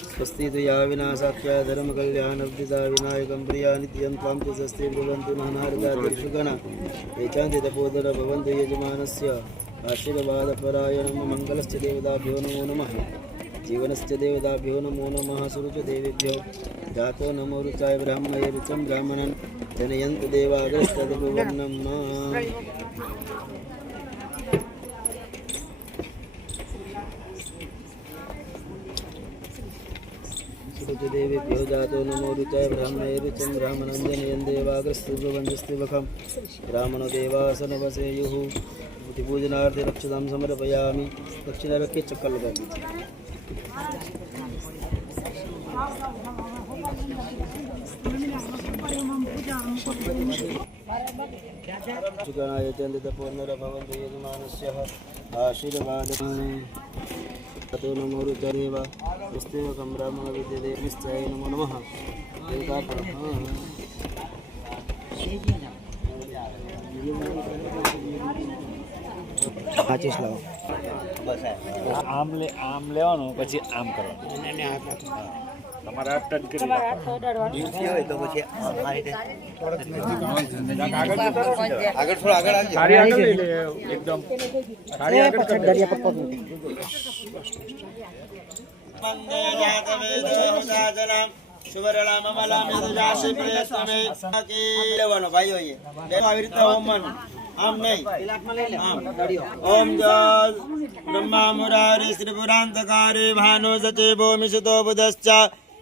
स्वस्तिया विनाशाख्या धर्म कल्याण वृद्धिदा विनायकम प्रिया नित्यं त्वां च दस्ति पिबन्तु नः। नारदादि ऋषिगणा ये च तपोदर भवन्तु यजमानस्य आशीर्वादपरायणं। मङ्गलस्य देवताभ्यो नमो नमः। जीवनस्य देवताभ्यो नमो नमः। सुरुच देवेभ्यो जातो नमो रुचाय ब्राह्मणे रुचं ब्राह्मणं जनयन्तु देवाग्रस्तद्भुवनं। देवेभ्यो जातो नमो रुचाय ब्राह्मणे रुचं ब्राह्मणं जनयन् देवाग्रस्तद्भुवनस्तिवखं। ब्राह्मणो देवासनवसेयुः मूर्ति पूजनार्थे रक्षदाम समर्पयामि। दक्षिणा रख के चक्कर लगा दीजिए। सुगणाय चंदित पुनर्भवन्तु यजमानस्य आशीर्वादम्। ततो नमो रुद्रदेव स्तेव ब्रह्म विद्यते निश्चय नमो नमः। માચીસ લાવો બસ આમ લેવાનું પછી આમ કરવાનું તમારે આ ટચ કરી હોય તો પછી આ રીતે આગળ થોડા આગળ આવજો સારી આગળ લઈ લે એકદમ સારી આગળ કરી દરિયા પર પગ મૂકી વંદે જાતવેદો સાધનામ શુભરલામ મલામ યદજાસી પ્રયસ્તમે લેવાનો ભાઈઓ એ આવી રીતે હોમવાનું આમ નહીં આમ ઓમ જલ બ્રહ્મા મુરારી શ્રી પુરાંતકારે ભાનો સચે ભૂમિષતો બુધશ્ચ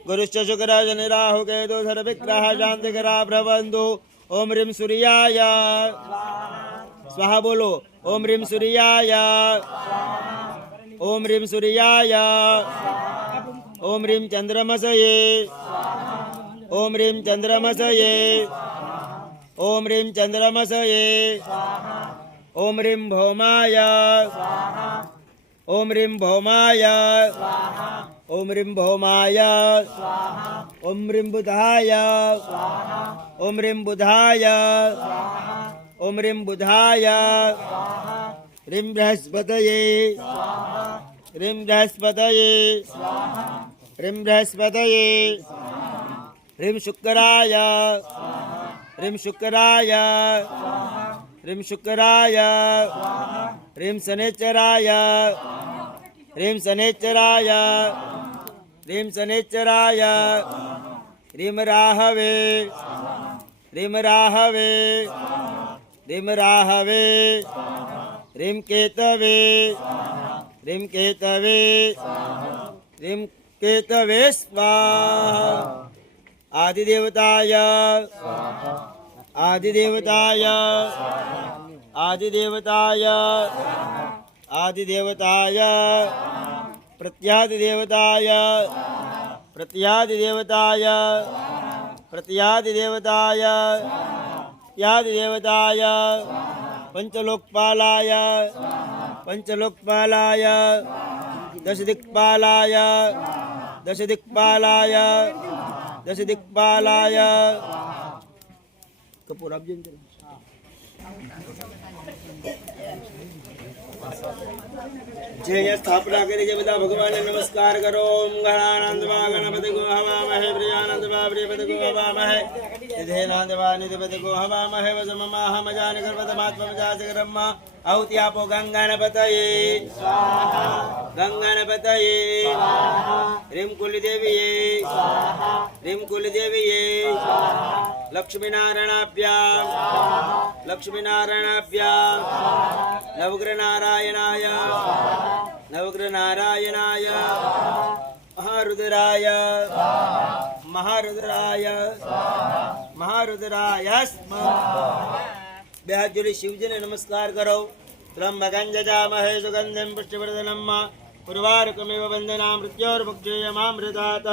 ગુરુશ્ચ શુક્રજ નિરાહુ કેતુ સર વિગ્રહ શાંતિકરા પ્રબંધો ઓમ રીમ સૂર્યાય સ્વાહા બોલો ઓમ રીમ સૂર્યાય ઓમ રીમ સૂર્યાય ઓમ રીમ ચંદ્રમસયે ઓમ રીમ ચંદ્રમસયે ઓમ રીમ ચંદ્રમસયે ઓમ રીમ ભૌમાય ઓમ રીમ ભૌમાય ઓમ રીમ ભૌમાય ઓમ રીમ બુધાય ઓમ રીમ બુધાય ઓમ રીમ બુધાય રીમ બૃહસ્પતયે રીમ બૃહસ્પતયે રીમ બૃહસ્પતયે રીમ શુક્રાય રીમ શુક્રાય રીમ શુક્રાય રીમ શનેચરાય રીમ શનેચરાય રીમ શનેચરાય રીમ રાહવે રીમ રાહવે રીમ રાહવે રીમ કેતવે રીમ કેતવે રીમ કેતવે સ્વાહા आदिदेवताय आदिदेवताय आदिदेवताय आदिदेवताय प्रत्यादिदेवताय प्रत्यादिदेवताय प्रत्यादिदेवताय यादिदेवताय पंचलोकपालाय पंचलोकपालाय दशदिक्पालाय दशदिक्पालाय दश दिक्पालाय कपूर आप जय स्थापना करी जय बता भगवान नमस्कार करो ओम गणानंद गणपति को हवामहे प्रियानंद प्रियपति को हवामहे निधेनांदवा निधिपति को हवामहे वसममाहमजान गर्भतमात्मजाति ब्रह्मा आहुति आपो गंगानपतये स्वाहा गंगानपतये ह्रीं कुलदेवीये स्वाहा ह्रीं कुलदेवीये स्वाहा लक्ष्मीनारायणाभ्यां लक्ष्मीनारायणाभ्यां नवग्रहनारायणाय नवग्रहनारायणाय महारुद्राय महारुद्राय महारुद्राय બે હાથ જોડી શિવજીને નમસ્કાર કરો બ્રહ્મગંજજામહે સુગંધિમ પુષ્ટિવર્ધનમ ઉર્વારુકમેવ વંદના મૃત્યોર્મુક્ષેયમામૃતાત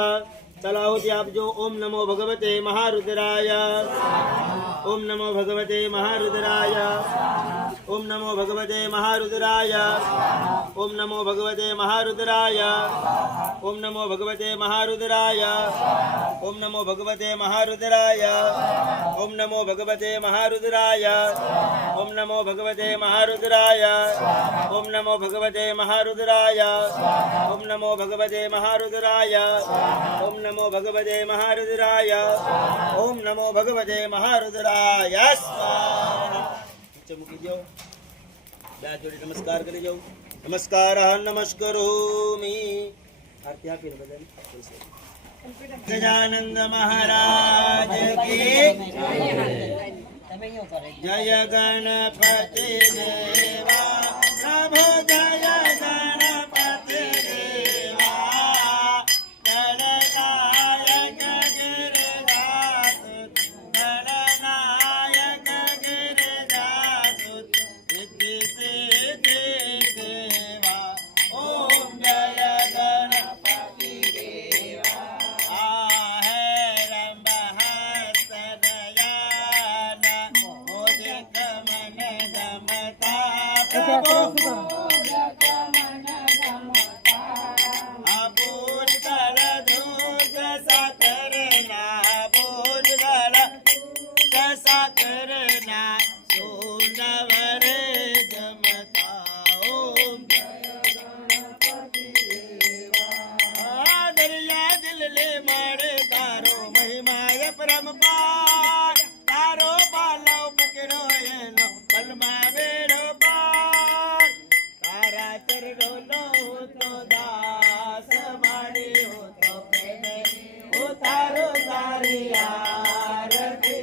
ચલાહુતિ આપજો ઓમ નમો ભગવતે મહારુદ્રાય ઓમ નમો ભગવતે મહારુદ્રાય ઓમ નમો ભગવતે મહારુદ્રાય ઓમ નમો ભગવતે મહારુદ્રાય ઓમ નમો ભગવતે મહારુદ્રાય ઓમ નમો ભગવતે મહારુદ્રાય ઓમ નમો ભગવતે મહારુદ્રાય ઓમ નમો ભગવતે મહારુદ્રાય ઓમ નમો ભગવતે મહારુદ્રાય ઓમ નમો ભગવતે મહારુદ્રાય ઓમ નમો ભગવતે મહારુદ્રાય ઓમ નમો ભગવતે મહારુદ્રાય સ્વાહા મૂકી દો બે જોડી નમસ્કાર કરી જાઉં નમસ્કાર નમસ્કરોમિ આરતી આપીને બધાને ગજાનંદ મહારાજ કી જય ગણપતિ દેવા પ્રભુ જય ગણપતિ દેવા ગણનાયક ગિરિજાત ગણનાયક ગિરિજાત સિદ્ધિ ડોલો હું તો દાસ માડી હું તો પ્રેમે ઉતારો તારી આરતી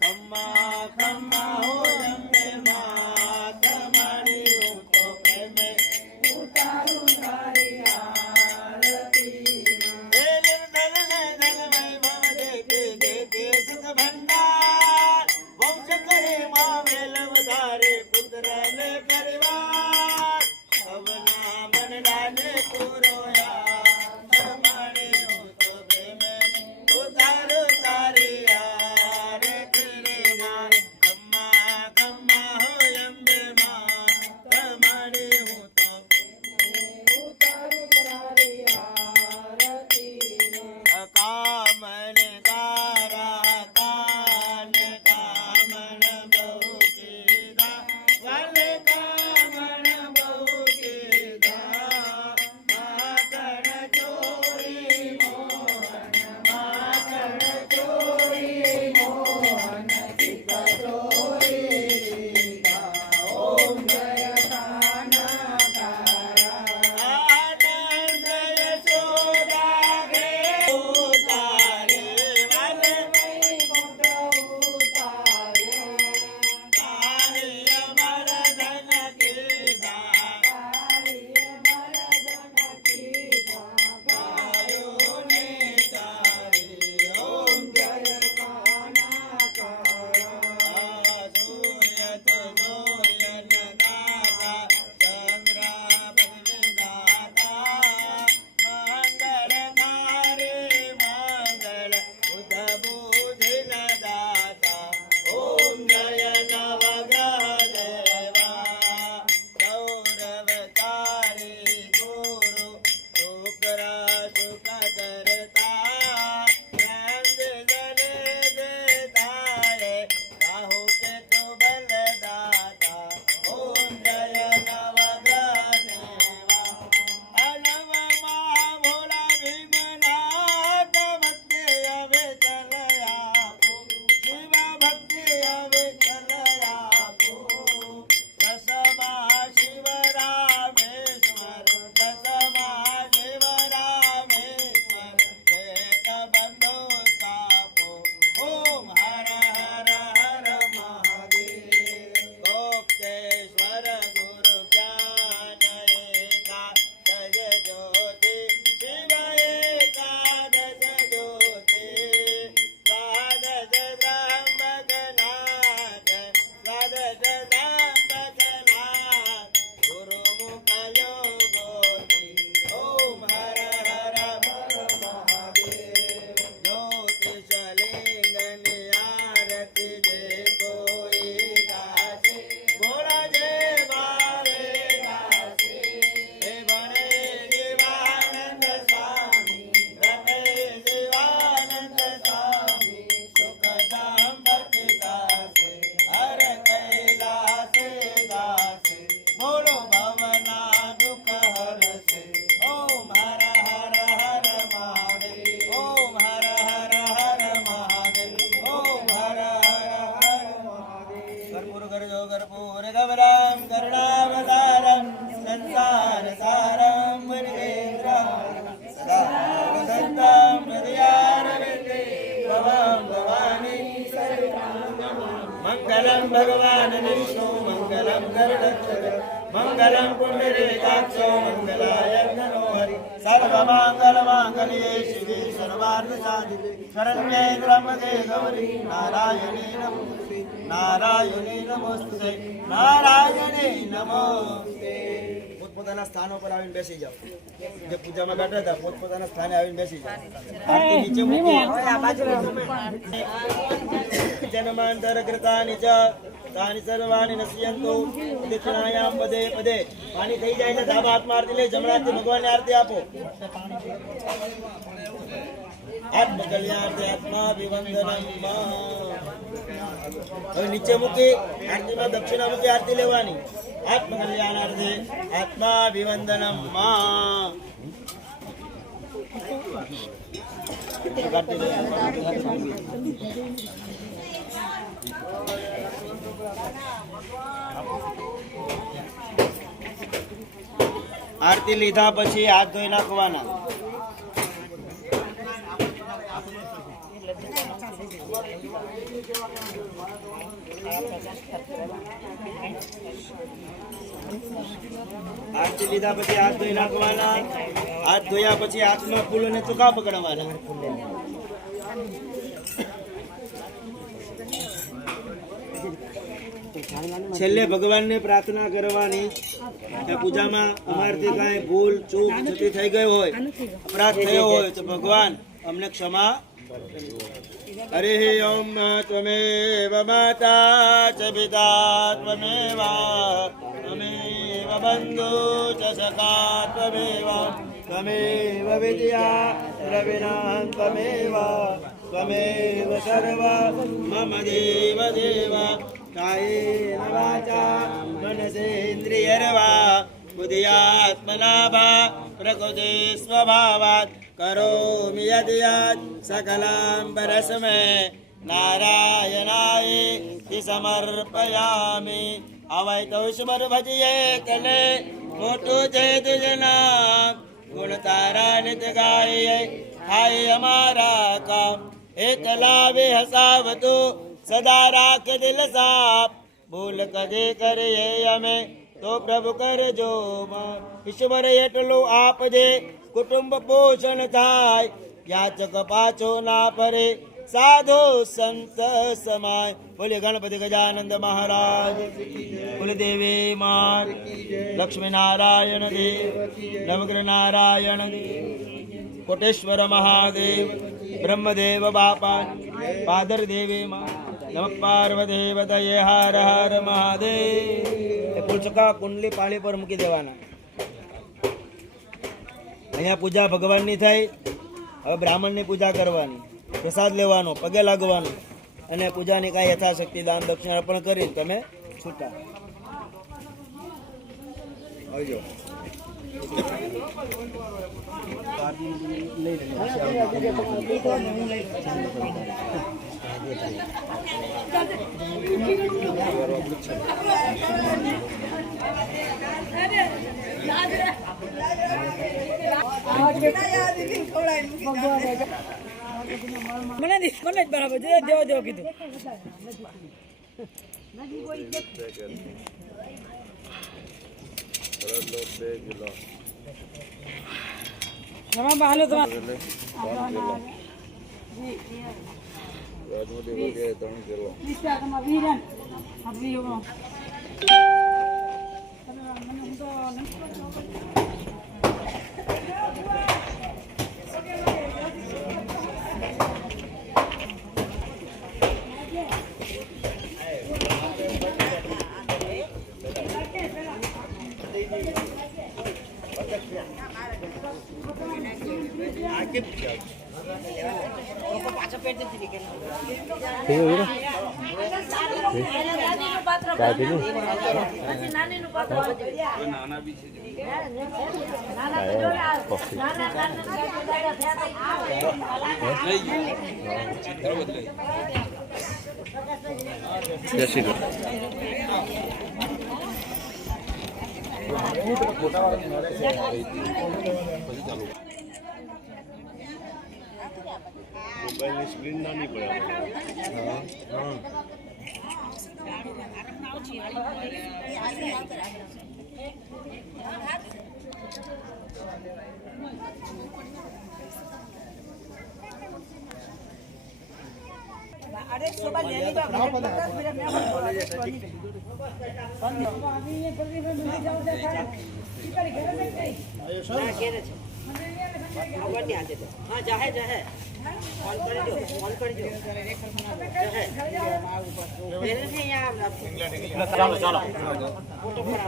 ખમ્મા ખમ્મા હો અંબે માં તમારી હું તો પ્રેમે ઉતારો તારી આરતી હે નિર્મલ ને ધનમય ભવ દેખે સુખ ભંડાર વંશ કરે માં વેલ વધારે પુત્ર ને પરિવાર સવના મન લાને પુરોયા તમારે હું તો પ્રેમે ઉતારો તારી આરતી રે માં ખમ્મા ખમ્મા હો અંબે માં તમારે હું તો ઉતારો તારી આરતી કામન તારા કાન કામન બહુ કીધા વાલે કામન બહુ કીધા માકડ ચોરી મોહન માકડ ચોરી મોહન ચિત્ત ચોરી ઓમ જય કાના તારા આનંદ યશોદા ગે ઉતારે વાલે વૈકુંઠ ઉતારે તારે અમર ધન કીધા તારે અમર ધન કીધા ગાયો ને તારે ઓમ જય કાના તારા સૂર્ય તો નોયન દાતા ચંદ્રા પદવી દાતા મંગળ તારે મંગળ બુધ બુધિન દાતા ઓમ જય નવગ્રહ દેવા ગૌરવ તારે ગુરુ શુક્ર સુખ કરતા નંદ જને દેતારે રાહુ કે તો બલ દાતા ઓમ જય નવગ્રહ દેવા અનવમાં ભોલા ભીમનાથ ભક્તિ હવે ચલયાપો શિવ ભક્તિ હવે ચલયાપો દસમા શિવ રામેશ્વર દસમા શિવ રામેશ્વર ચેત બંધો તાપો ઓમ હર હર હર મહાદેવ ગોપ્તેશ્વર ગુરુ જ્ઞાન એકાદશ જ્યોતિ શિવ એકાદશ જ્યોતિ દ્વાદશ બ્રહ્મગનાથ દ્વાદશ બ્રહ્મગનાથ ગુરુ મુખયો ગોતિ ઓમ હર હર મહાદેવ જ્યોતિષલિંગની આરતી જે કોઈ ગાશે ભોળા જે ભાવે ગાશે હે ભણે દેવાનંદ સ્વામી રમે દેવાનંદ સ્વામી સુખધામ ભક્તિ ગાશે હર કૈલાસે ગાશે બોલો ભવના દુઃખ હરશે ઓમ હર હર હર મહાદેવ ઓમ હર હર હર મહાદેવ ઓમ હર હર હર મહાદેવ કર્પૂર કરજો કર્પૂર ગૌરમ કરુણાવતારમ સંસાર સારમ મૃગેન્દ્રમ સદા હૃદયારવિંદે ભવમ ભવાની મંગલમ ભગવાન વિષ્ણુ મંગલમ ગરુડધ્વજ મંગલમ પુંડરીકાક્ષો મંગલાય હરિ સર્વમંગલ માંગલ્યે શિવે સર્વાર્થ સાધિકે શરણ્યે ત્ર્યંબકે ગૌરી નારાયણી નમોસ્તે નારાયણી નમોસ્તે નારાયણી નમોસ્તે પોતપોતાના સ્થાનો પર આવીને બેસી જાઓ જે પૂજામાં બેઠા હતા પોતપોતાના સ્થાને આવીને બેસી જાઓ આરતી નીચે મૂકી જન્માંતર કૃતાની ચ તાની સર્વાણી નશ્યંતુ દક્ષિણાયામ પદે પદે પાણી થઈ જાય એટલે ડાબા હાથમાં આરતી લઈ જમણા હાથથી ભગવાનને આરતી આપો આત્મકલ્યાણાર્થે આત્માભિવંદનમ હવે નીચે મૂકી આરતીમાં દક્ષિણા મૂકી આરતી લેવાની આત્મકલ્યાણાર્થે આત્માભિવંદનમ આરતી લીધા પછી હાથ ધોઈ નાખવાના. આરતી લીધા પછી હાથ ધોઈ નાખવાના. હાથ ધોયા પછી હાથમાં ફૂલ અને ચોખા પકડવાના. છેલ્લે ભગવાનને પ્રાર્થના કરવાની કે પૂજામાં અમારથી કાંઈ ભૂલ ચૂક થતી થઈ ગઈ હોય, અપરાધ થયો હોય તો ભગવાન અમને ક્ષમા. હરિ ઓમ ત્વમેવ માતા ચ પિતા ત્વમેવ ત્વમેવ બંધુ ચ સખા ત્વમેવ ત્વમેવ વિદ્યા દ્રવિણા ત્વમેવ ત્વમેવ સર્વ મમ દેવ દેવ કાયેન વાચા મનસેન્દ્રિયર્વા બુદ્ધ્યાત્મના પ્રકૃતિ સ્વભાવાત કરોમિ યદ્ સકલાં પરસ્મૈ નારાયણાય સમર્પયામિ. આવય તો ઈશ્વર ભજીએ તને મોટું છે તુજના ગુણ તારા નિત ગાય હાય અમારા કામ એકલાવે હસાવતો સદા રાખે દિલ સાફ ભૂલ કદે કરીએ અમે તો પ્રભુ કરજો. ઈશ્વર એટલું આપજે કુટુંબ પોષણ થાય યાચક પાછો ના પરે સાધુ સંત સમાય. બોલે ગણપતિ ગજાનંદ મહારાજ, બોલે દેવી માત, લક્ષ્મી નારાયણ દેવ, નવગ્રહ નારાયણ દેવ, કોટેશ્વર મહાદેવ, બ્રહ્મદેવ બાપા, પાદર દેવી માં, નમ પાર્વતી પતયે હર હર મહાદેવ. એ પુલચકા કુંડલી પાળી પર મૂકી દેવાના. અહીંયા પૂજા ભગવાનની થઈ. હવે બ્રાહ્મણની પૂજા કરવાની, પ્રસાદ લેવાનો, પગે લાગવાનું અને પૂજાની કાંઈ યથાશક્તિ દાન દક્ષિણા અર્પણ કરી તમે છૂટા આવજો. મને જ બરાબર દેવો દેવો કીધું. હાલો મોબાઈલની સ્ક્રીન નાની પડે. अरे सुबह ले ली बाबा 10 मिनट में हाँ जाहे जाहे ऑन कर दो मेरे से यहाँ चलो चलो फोटो पड़ा